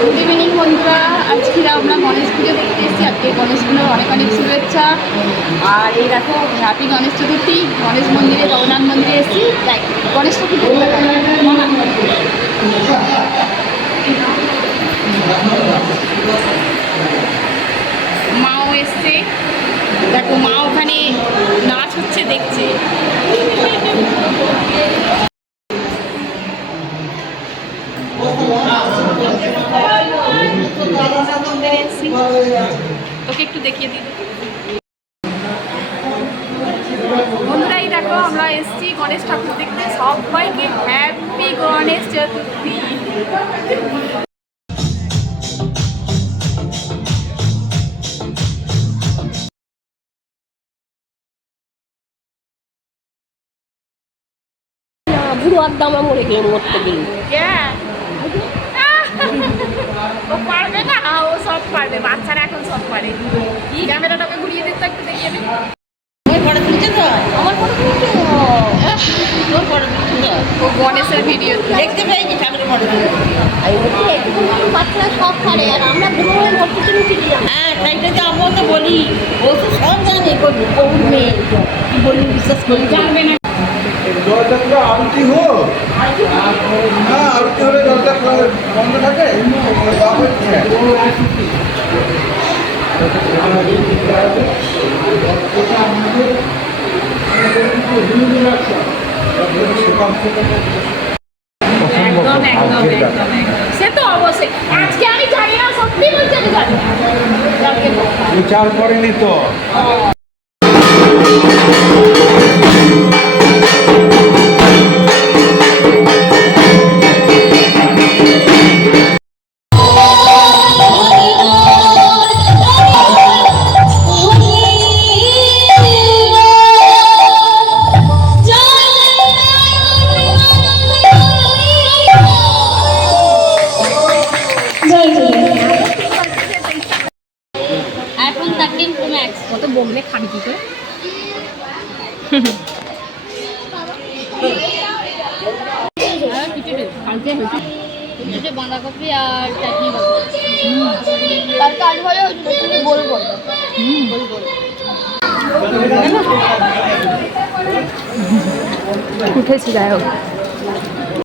Good evening বন্ধুরা, আজকে আমরা গণেশ পুজো দেখতে এসেছি। আজকে গণেশ পুজোর অনেক অনেক শুভেচ্ছা। আর এই দেখো হ্যাপি গণেশ চতুর্থী। গণেশ মন্দিরে, জগন্নাথ মন্দিরে এসেছি। দেখ গণেশ ঠাকুর মাও এসছে, দেখো মা ওখানে নাচ হচ্ছে দেখছে। তোকে একটু দেখিয়ে দিই বন্ধুরা, এই দেখো আমরা এসছি গণেশ ঠাকুর দেখতে। সবাইকে হ্যাপি গণেশ চতুর্থী। বুড়ো আড্ডা মরে গেল, মরতে গেল। ও পারবে না, ও সব পারবে, বাচ্চারা এখন সব পারে। ক্যামেরাটাকে ঘুরিয়ে দিতে একটু দেখিয়ে দিই। ফটো তুলছে তো, আমার ফটো তুলছে, তোর ফটো তুলছে তো। ও গণেশের ভিডিও দেখতে পেয়েছি ঠাকুরের ফটো তুলছে। আমি বলছি একটু বাচ্চারা সব পারে, আর আমরা বুড়ো হয়ে মরতে চলেছি। হ্যাঁ, তাইটা যে আমরা তো বলি, ও তো সব জানে, বহু মেয়ে কি বলি বিশ্বাস করি, জানবে না। দরজা পুরো আরতি হোক, হ্যাঁ আরতি হলে দরজা বন্ধ থাকে। একদম একদম একদম সে তো অবশ্যই। আজকে আমি জানি না, সত্যি বলছি আমি জানি না। বিচার করেনি তো। এখন তাকে ম্যাক্স কত বললে খাবি কি করে? বাঁধাকপি আর চাটনি কালকে আলু ভাজা হয়েছিল, বলবো উঠেছি, যাই হোক।